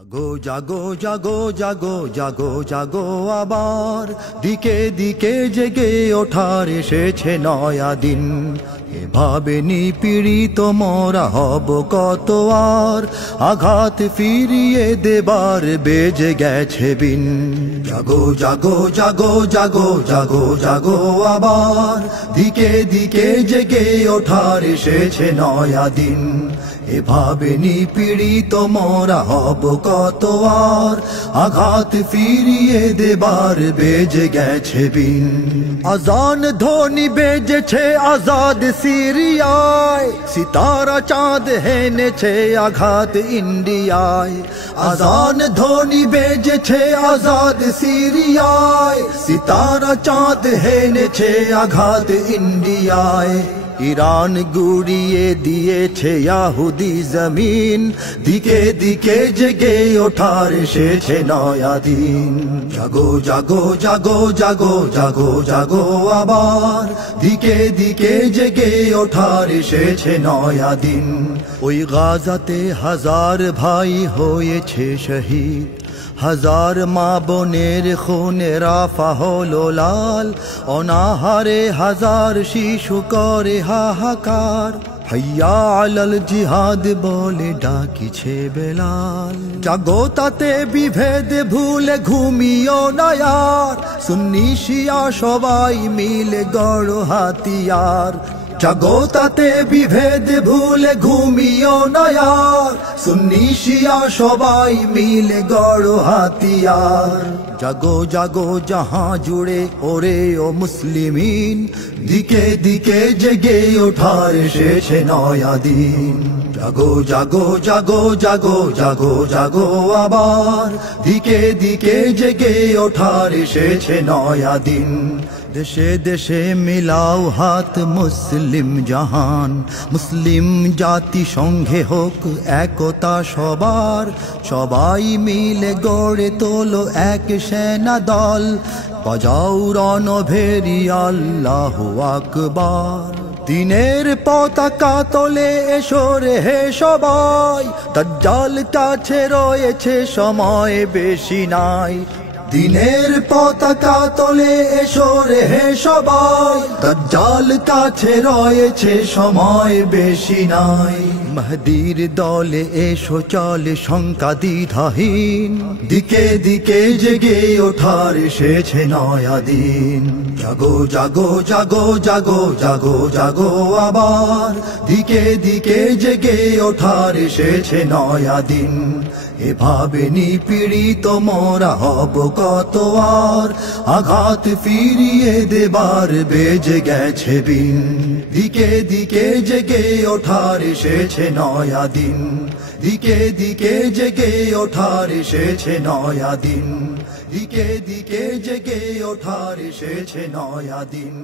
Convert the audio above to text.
জাগো জাগো জাগো জাগো জাগো জাগো আবার দিকে দিকে জেগে ওঠার এসেছে নয়া দিন। এভাবে নিপীড়িত মোরা হব কত আর, আঘাত ফিরিয়ে দেবার বেজে গেছে বিন। জাগো জাগো জাগো জাগো জাগো জাগো আবার দিকে দিকে জেগে ওঠার এসেছে নয়া দিন। এভাবে নিপীড়িত মোরা হব কত আর, আঘাত ফিরিয়ে দেবার বেজে গেছে বিন। আজান ধ্বনি বেজেছে আজাদ সিরিয়ায়, সিতারা চাঁদ হেনেছে আঘাত ইন্ডিয়ায়। আজান ধ্বনি বেজেছে আজাদ সিরিয়ায়, সিতারা চাঁদ হেনেছে আঘাত ইন্ডিয়ায়। ইরান গুড়িয়ে দিয়েছে ইয়াহুদি জমিন, দিকে দিকে জেগে ওঠার এসেছে নয়া দিন। জাগো জাগো জাগো জাগো জাগো জাগো আবার দিকে দিকে জেগে ওঠার এসেছে নয়া দিন। ওই গাজাতে হাজার ভাই হয়েছে শহীদ, হাজার মা বোনের খুনে রাফা হলো লাল। অনাহারে হাজার শিশু করে হাহাকার, হাইয়া আলাল জিহাদ বলে ডাকিছে বেলাল। জাগো তাতে বিভেদ ভুলে ঘুমিও না আর, সুন্নি শিয়া সবাই মিলে গড় হাতিয়ার। জাগো তাতে বিভেদ ভুলে ঘুমিও না আর, সুন্নি শিয়া সবাই মিলে গড় হাতিয়ার। জাগো জাগো জাহাঁ জুড়ে ওরে ও মুসলিমিন, দিকে দিকে জেগে ওঠার এসেছে নয়া দিন। জাগো জাগো জাগো জাগো জাগো জাগো আবার দিকে দিকে জেগে ওঠার এসেছে নয়া দিন। দেশে দেশে মিলাও হাত মুসলিম জাহান, মুসলিম জাতি সঙ্গে হোক একতা সবার। সবাই মিলে গড়ে তোলো এক সেনা দল, বাজাও রণভেরি আল্লাহু আকবার। দিনের পতাকা তোলে এসো রে হে সবাই, দাজ্জাল কাছে রয়েছে সময় বেশি নাই। দিনের পতাকা তোলে এসো রে হে সবাই, দাজ্জাল কাছে রয়েছে সময় বেশি নাই। মাহদীর দলে এসো চলে শঙ্কা দ্বিধাহীন, দিকে দিকে জেগে ওঠার এসেছে নয়া দিন। জাগো জাগো জাগো জাগো জাগো জাগো আবার দিকে দিকে জেগে ওঠার এসেছে নয়া দিন। এভাবে নিপীড়িত মোরা হব কত আর, আঘাত ফিরিয়ে দেবার বেজে গেছে বিন। দিকে দিকে জেগে ওঠার এসেছে নয়া দিন, দিকে দিকে জেগে ওঠার এসেছে নয়া দিন, দিকে দিকে জেগে ওঠার এসেছে নয়া দিন।